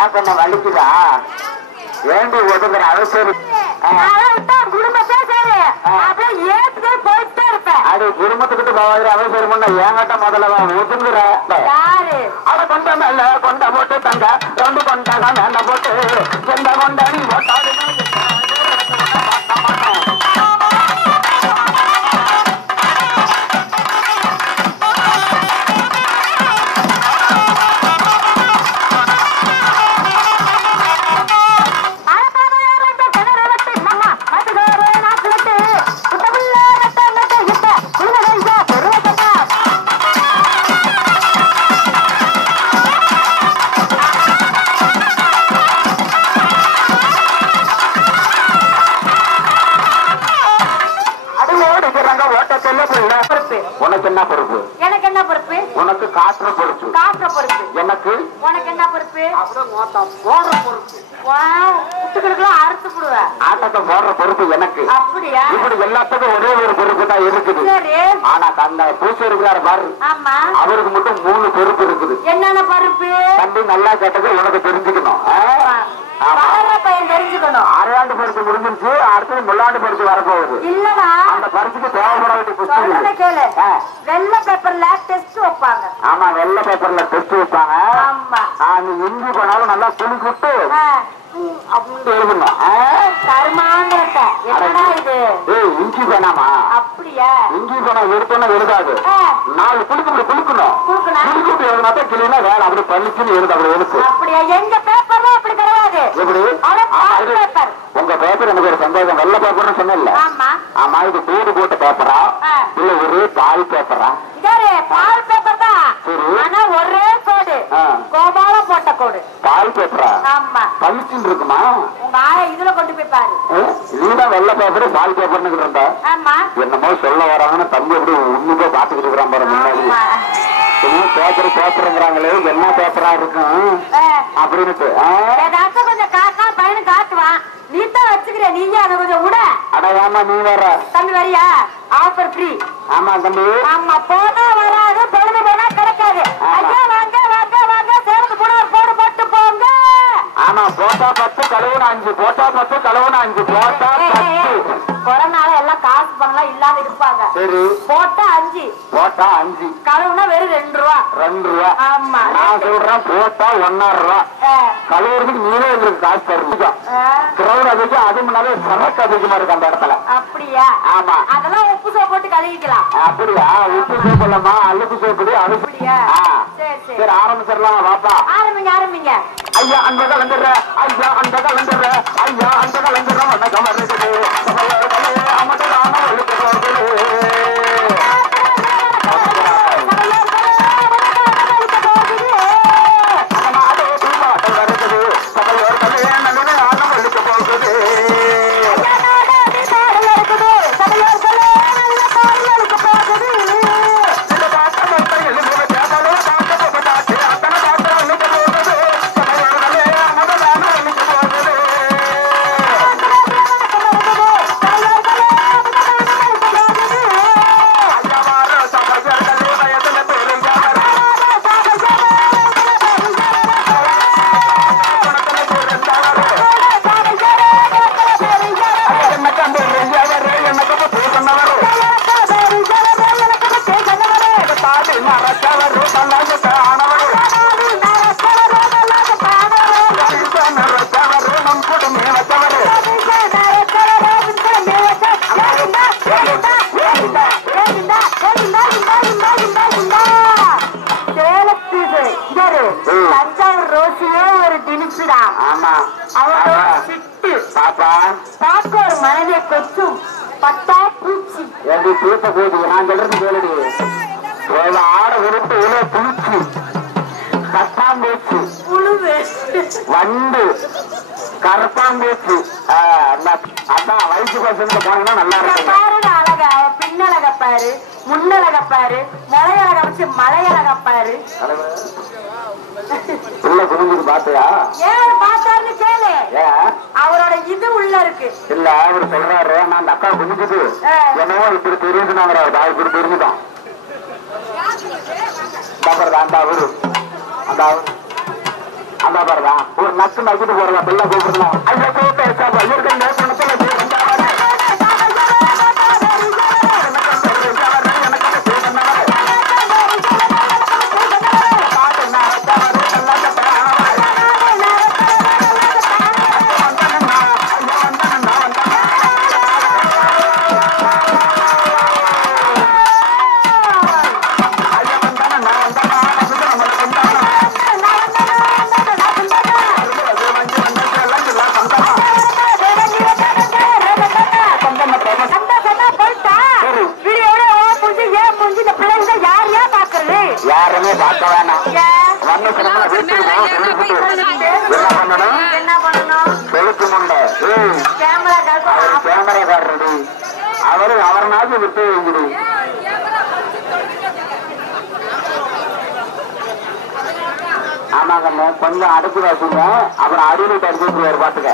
வேப்பண்ண வலிக்குதா ஏண்டி ஒதுங்குற அவசரம் குடும்பத்தே சரி அப்படியே ஏத்துக்கே போயிட்டே இருப்பேன். அது குடும்பத்துக்கிட்ட போகிற அவசரம் ஏங்கட்ட முதல்ல ஒதுங்குற யாரு அவ கொண்ட மேல கொண்ட போட்டு தங்க ரெண்டு கொண்டாங்க மேல போட்டு கொண்ட கொண்ட நீ போட்டாடு உனக்கு என்ன பொறுப்பு? எனக்கு என்ன பொறுப்பு? உனக்கு காட்டுற பொறுப்பு. காட்டுற பொறுப்பு எனக்கு. உனக்கு என்ன பொறுப்பு? அப்படியே மோட்டம் போடுற பொறுப்பு. குத்துக்களுக்கெல்லாம் அறுத்து போடுவேன். ஆட்டத்தை போடுற பொறுப்பு எனக்கு. அப்படியா? இப்படி எல்லாத்துக்கும் ஒரே ஒரு பொறுப்பு தான் இருக்குது. சரி. ஆனா அந்த பூசி இருக்கிறாரு பாரு. ஆமா. அவருக்கு மட்டும் 3 பொறுப்பு இருக்குது. என்னென்ன பொறுப்பு? தம்பி நல்லா கேட்டது உனக்கு தெரிஞ்சுக்கணும். பையன் தெரிஞ்சுக்கணும். 6ஆண்டு பரிசு முடிஞ்சிருச்சு. அடுத்தது 3ஆண்டு பரிசு வரப்போகுது. இல்லடா அந்த பரிசுக்கு தேவைப்பட வேண்டிய புத்தகம் கேளு. வெள்ளை பேப்பர்ல டெஸ்ட் வைப்பாங்க. ஆமா வெள்ளை பேப்பர்ல டெஸ்ட் வைப்பாங்க. ஆமா. நீ எங்க போனாலும் நல்லா குளிச்சுட்டு அப்படின்னு எழுதணும். கருமாந்திரத்தை என்னடா இது? இஞ்சி வேணாமா? அப்படியா? இஞ்சி வேணாம் எடுத்தோன்னா எழுதாது. 4 குளிக்கணும். குளிச்சுட்டு எழுதினா தான் கிளீனா வேலை அப்படி பள்ளிச்சுன்னு எழுது அப்படி எழுத்து. அப்படியா? எங்க பேப்பர்ல அப்படி கிடையாது. எப்படி? உங்க பேப்பர் எனக்கு ஒரு சந்தேகம். வெள்ளை பேப்பர்னு சொன்னல. ஆமா இது தூடு போட்ட பேப்பரா இல்ல ஒரே பால் பேப்பரா? பால் பேப்பர் தான். ஆனா ஒரே கோடு கோபாலம் போட்ட கோடு. பால் பேப்பரா? ஆமா. பளிச்சுன்னு இருக்குமா? உங்க ஆயா இதுல கொண்டு போய் பாரு. இதுதான் வெள்ளை பேப்பர் பால் பேப்பர்னு இருந்தா. ஆமா. என்னமோ சொல்ல வராங்கன்னு தம்பி எப்படி உண்மைக்கோ பாத்துக்கிட்டு இருக்கிறான் பாரு முன்னாடி. பேப்பருங்கிறாங்களே என்ன பேப்பரா இருக்கும் அப்படின்னுட்டு ஏதாச்சும் கொஞ்சம் காக்கா பையனு காட்டுவான். நீ தான் வச்சுக்கிற. நீங்க அதை கொஞ்சம் விட. அடையாம நீ வர தம்பி வரியா? Offer free. ஆமா தம்பி. ஆமா போனா வராது பொழுது போனா கிடைக்காது. ஐயா வாங்க வாங்க வாங்க சேர்ந்து போனா போடு போட்டு போங்க. ஆமா போட்டா 10 கழுவுன 5 போட்டா 10 கழுவுன 5 போட்டா 10. கொரோனால எல்லாம் காசு பண்ணலாம் இல்லாம இருப்பாங்க. சரி போட்டா 5 போட்டா 5 கழுவுனா வெறும் 2 ரூபா. 2 ரூபா. ஆமா நான் சொல்றேன் போட்டா 1.5 ரூபா. கழுவுறதுக்கு நீங்களே எங்களுக்கு காசு தருவீங்க. கிரௌட் அதிகம் அது முன்னாலே சரக்கு அதிகமா இருக்கு அந்த இடத்துல. அப்படியா? ஆமா. அதெல்லாம் உப்பு சோப்பு போட்டு கழுவிக்கலாம். அப்படியா? உப்பு சோப்பு இல்லமா அழுக்கு சோப்பு அது. அப்படியா? சரி ஆரம்பிச்சிடலாம் வாப்பா. ஆரம்பிங்க ஆரம்பிங்க. ஐயா அந்த கலந்துடுற ஐயா அந்த கலந்துடுற ஐயா அந்த கலந்துடுற வணக்கம் வருது அமட்டதான ஒழுக்க தஞ்சாவூர் ரோசியே ஒரு திணிச்சுடா. ஆமா அவரோட சிட்டு பாப்பா பார்க்க ஒரு மனதை கொச்சும் பட்டா பூச்சி. எப்படி பூத்த போகுது நான் சொல்றது கேளுடி. ஆட விரும்பு இவ்வளவு பூச்சி கட்டாம்பூச்சி புழுவு வண்டு கரப்பாம்பூச்சி அதான் வயசு பசங்க போனீங்கன்னா நல்லா இருக்கும். பாருங்க அழகா பின்னழக பாரு முன்னழக பாரு முளையழக வச்சு மலையழக பாரு. உள்ள குடிஞ்சுட்டு பாத்தியா? ஏன் பார்த்தாருன்னு கேளு. அவரோட இது உள்ள இருக்கு. இல்ல அவரு சொல்றாரு நான் அந்த அக்கா குடிஞ்சுட்டு என்னவோ இப்படி தெரிஞ்சுனாங்க இப்படி தெரிஞ்சுதான் அந்த அவரு அந்த அந்த பாருதான் ஒரு நக்கு நக்கிட்டு போறதா பிள்ளை கூப்பிடலாம். ஐயா கூப்பிட்டு ஐயர்கள் யாருமே பார்க்க வேணாம். என்ன பண்ணணும்? செலுத்து முண்டை கேமராக்காரரு அவரு அவரனாவது விட்டு வைக்குது. ஆமாங்க கொஞ்சம் அடிச்சு வச்சுங்க. அப்புறம் அடிவிட்டு அடிச்சுட்டு பாத்துக்க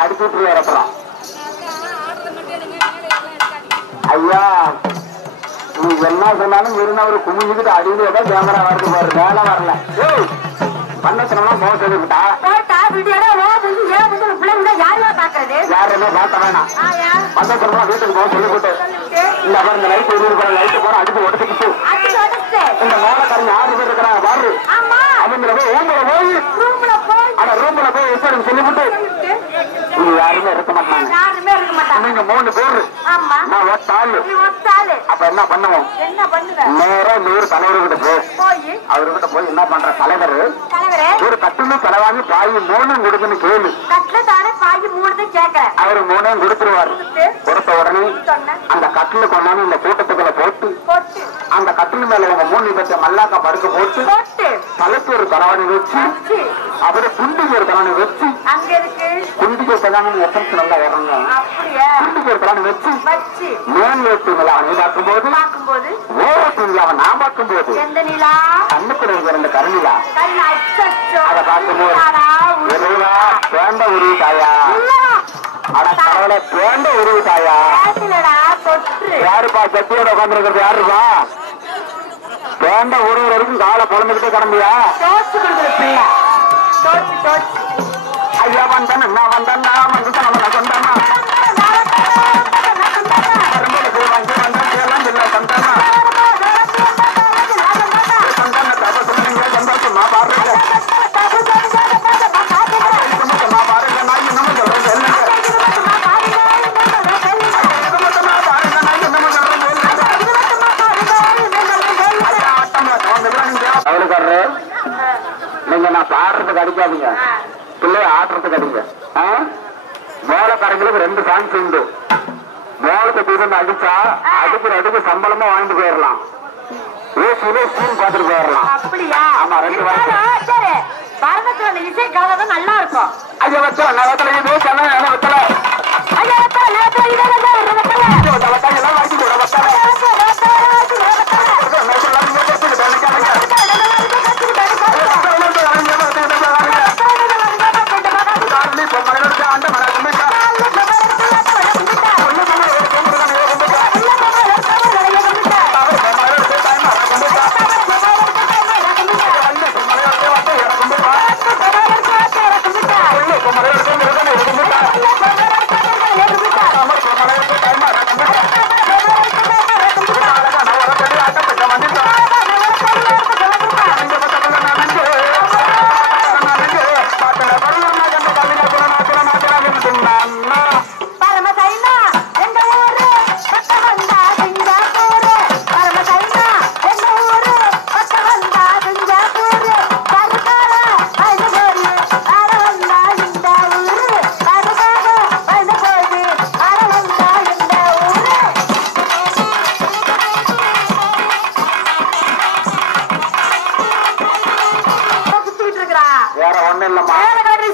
அடிச்சுட்டு அப்புறம் ஐயா நீ என்ன சொன்னாலும் இருந்த ஒரு குமிஞ்சுக்கிட்டு அடியிலே தான் கேமரா வருது பாரு. வேலை வரல பண்ணா போக சொல்லிவிட்டா யாருமே பார்க்க வேணாம். பண்ணா வீட்டுக்கு போக சொல்லிவிட்டு இந்த மாதிரி இந்த லைட் லைட்டு போற அடிச்சு உடச்சுக்கிட்டு இந்த மோளக்காரங்க 6 பேர் இருக்கிறாங்க பாரு. அவங்க போய் அந்த ரூம்ல போய் எப்படி சொல்லிவிட்டு இங்க யாருமே இருக்க மாட்டாங்க. நீங்க 3 பேரு நான் ஒத்தாளு. அப்ப என்ன பண்ணுவோம்? நேரா நூறு தலைவர்கிட்ட போய் அவர்கிட்ட போய் என்ன பண்ற தலைவர் ஒரு கட்டுன்னு தலைவாங்கி பாய் 3 கொடுக்குன்னு கேளு. அவரு 3 கொடுத்துருவாரு. கொடுத்த உடனே அந்த கட்டில கொண்டாந்து இந்த கூட்டத்துக்குள்ள போட்டு அந்த கட்டில் மேல உங்க 3 பச்சை மல்லாக்கா படுக்க போட்டு தலைக்கு ஒரு தலைவணி வச்சு அப்புறம் குண்டிக்கு ஒரு தலைவணி வச்சு குண்டிக்கு தலைவணி எத்தனை நல்லா வரணும். குண்டிக்கு ஒரு தலைவணி வச்சு மேல் வேட்டுங்களா நீ பார்க்கும்போது ஓட்டுங்களா நான் பார்க்கும்போது கண்ணுக்குள்ள இருக்கிற இந்த கருணிலா அதை பார்க்கும்போது வேண்ட உருவி தாயா அட கடவுளை வேண்ட உருவி தாயா. யாருப்பா சத்தியோட உட்காந்துருக்கிறது? யாருப்பா வேண்ட உருவு வரைக்கும் காலை குழந்தைகிட்டே கிடந்தியா? ஐயா வந்தேன் நான் வந்தேன் நான் வந்து சொந்தமா சந்தோஷமா பாருங்க அவளுக்காரரு நீங்க நான் பாடுறதுக்கு அடிக்காதீங்க, பிள்ளைய ஆடுறதுக்கு அடிங்க. மோளக்காரங்களுக்கு 2 சான்ஸ் உண்டு. மோளத்தை தூரம் அடிச்சா அடுக்கு சம்பளமா வாங்கிட்டு போயிடலாம். பாத்துட்டு போயிடலாம். ஆமா 2 வருஷம் இசை கலதான் நல்லா இருக்கும். ஐயா வச்சல நேரத்துல இது சொன்ன வச்சல ஐயா வச்சல நேரத்துல இதே வச்சல எல்லாம் வாங்கி போட வச்சல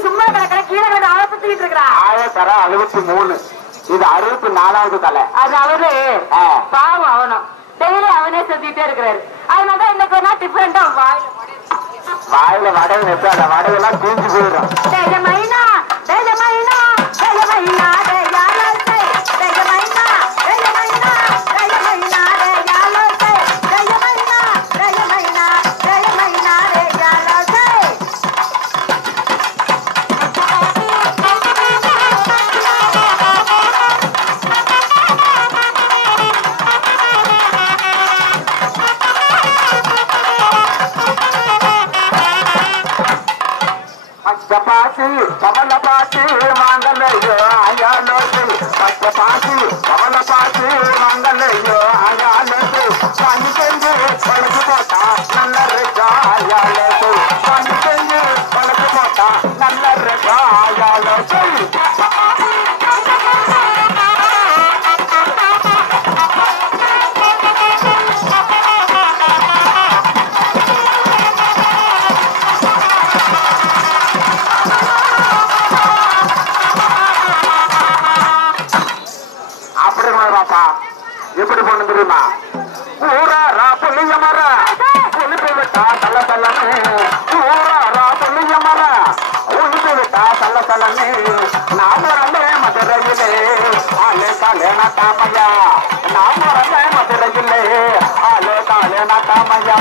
சும்மா கிடக்கிற கீழே 63 இது 64வது தலை. அது அவரு பாவம் அவனும் டெய்லி அவனே செஞ்சுட்டே இருக்கிறாரு. அதனாலதான் இன்னைக்கு டிஃபரெண்டா வாயில வடை வச்சாத வடையெல்லாம் தூஞ்சி போயிடும். பச்சபாசி பவள பாசி வாங்கலையோ அயாலோசு பச்சபாசி பவள பாசி வாங்கலையோ அயாலோசு பண்ணி செஞ்சு பழகு போட்டா நல்ல இருக்கா அயாலோசு பண்ணி செஞ்சு பழகு போட்டா நல்ல இருக்கா அயாலோசு எப்படி பண்ண தெரியுமா ஊராரா புள்ளிய மர ஒளிப்பு விட்டா தள்ள தள்ளனே ஊராரா புள்ளிய மர ஒளிப்பு விட்டா தள்ள தள்ளனே நாமரமே மதுரையிலே ஆலே காலே நாட்டாமையா நாமரமே மதுரையிலே ஆலே காலே நாட்டாமையா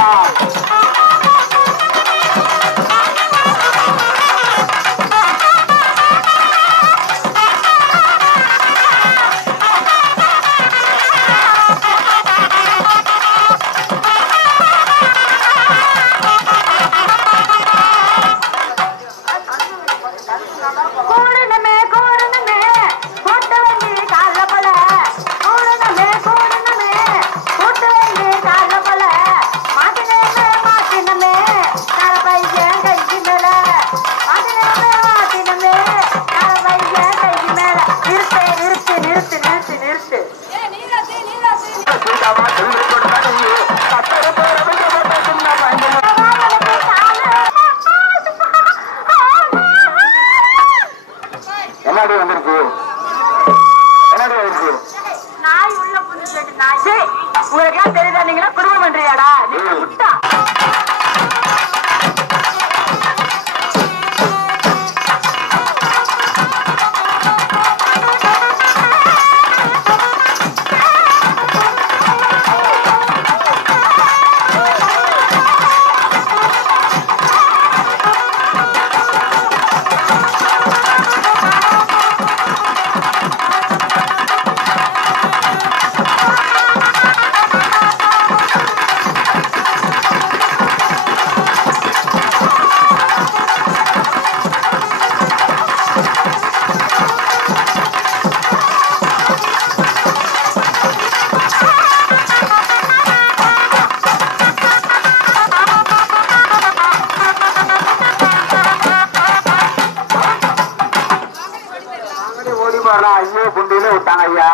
ஐயோ குண்டியில விட்டாங்க ஐயா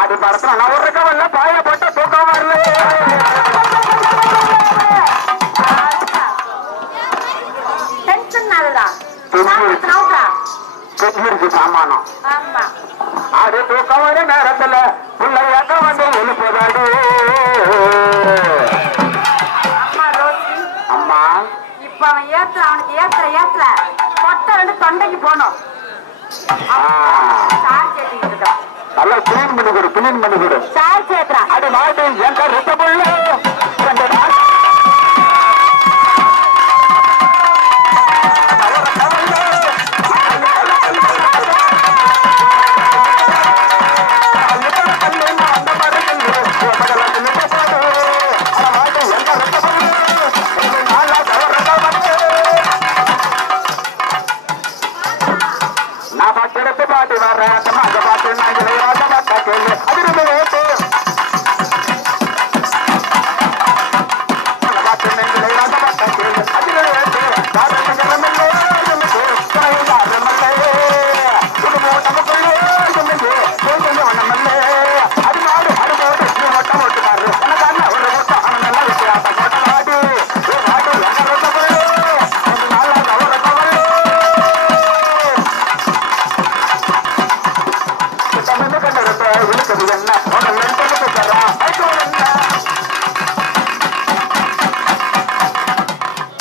அது படத்துல நான் ஒரு கவல்ல பாய போட்ட தூக்கம் வரல தெரிஞ்சிருக்கு சாமானம் அது தூக்கம் வர நேரத்துல பிள்ளையாக்க வந்து எழுப்பதாடு அம்மா இப்ப அவன் ஏத்துல அவனுக்கு ஏத்துல கொட்டை வந்து தொண்டைக்கு போனோம் நல்லா கிளீன் பண்ணி கொடு சார் சேத்ரா அது மாட்டு எங்க ரத்த புள்ள பாட்டு வர பாட்டு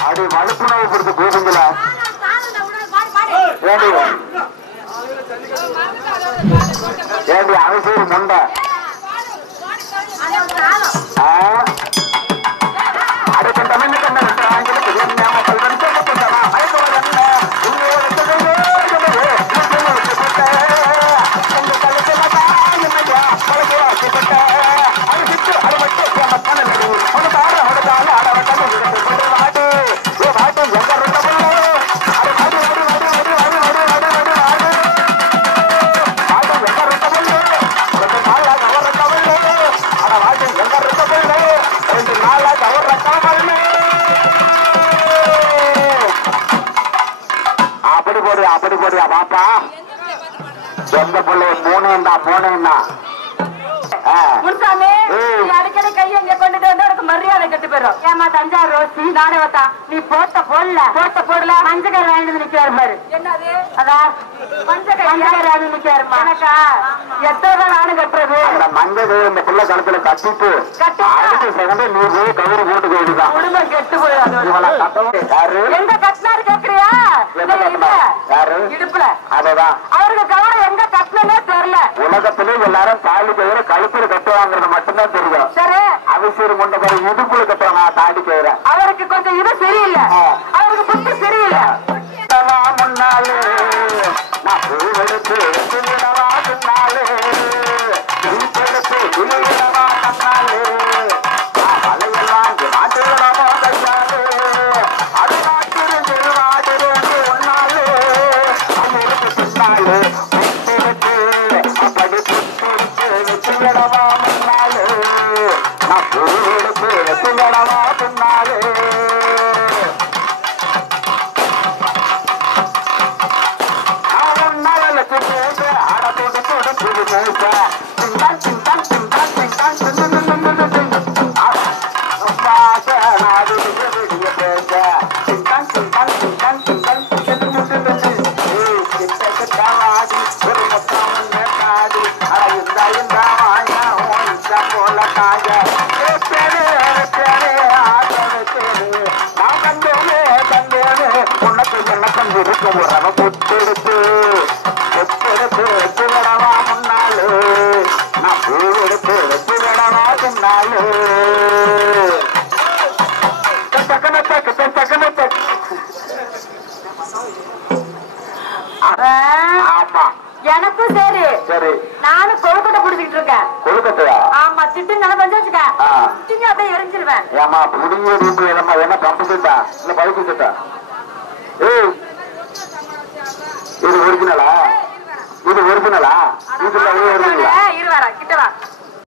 அது வலுப்புணவு கொடுத்து போகுங்களா ஏடி அவசியம் முண்டை அடுத்த தமிழ் கண்ட ஆங்கிலத்தில் போடியா அப்படி போடியா பாப்பா எந்த பிள்ளை மூணேண்டா முன்சாமி அடிக்கடி கையை இங்க கொண்டுட்டு வந்து உனக்கு மரியாதை கட்டு போயிடும். ஏமா தஞ்சாவூர் ரோசி நாடகத்தா நீ போட்ட போடல மஞ்சக்கரை வாங்கிட்டு நிக்கிறாரு பாரு. என்னது அதான் மஞ்சக்கரை வாங்கி நிக்கிறாருமா. எனக்கா எத்தனை நானும் கட்டுறது அந்த மஞ்சள் இந்த பிள்ளை கழுத்துல கட்டிட்டு அடுத்த செகண்ட் நீ போய் கயிறு போட்டு போயிடுதான் குடும்பம் கெட்டு போயிடும். எங்க கட்டினாரு கேக்குறியா? யாரு இடுப்புல அததான் அவருக்கு கவனம் எங்க கட்டணும்னே தெரியல. உலகத்திலே எல்லாரும் தாலி கயிறு கழுத்துல கட்டுவாங்கிறது மட்டும்தான் தெரியும். சரி அவசியம் கொண்ட பிறகு இடுப்புல கட்டுவாங்க தாலி கயிறு. அவருக்கு கொஞ்சம் இது சரியில்லை, அவருக்கு புத்தி சரியில்லை. முன்னாலே நான் பூவெடுத்து விழவா முன்னாலே பூப்பெடுத்து விழுவா முன்னாலே அலையெல்லாம் நாட்டுகளோ கையாலே அது நாட்டிருந்து நாட்டிருந்து ஒன்னாலே அவருக்கு பின்னாலே புத்தெடுத்து அப்படி புத்தெடுத்து வெற்றிடவா முன்னாலே நான் பூவெடுத்து வெற்றிடவா முன்னாலே புத்தெடுத்து புத்தெடுத்து வெற்றி விடவா முன்னாலே நான் பூவெடுத்து வெற்றி விடவா முன்னாலே ஆமா எனக்கும் சரி சரி நானும் கொழுக்கட்டை பிடிச்சிட்டு இருக்கேன். கொழுக்கட்டையா? ஆமா திட்டு நல்லா கொஞ்சம் வச்சுக்க திங்க அப்படியே எரிஞ்சிருவேன். ஏமா புடிங்க ரூட்டு என்னமா என்ன பம்பு திட்டா இல்ல பழுப்பு திட்டா? ஏய் இது ஒரிஜினலா? இது ஒரிஜினலா? இதுல இருவாரா கிட்ட வா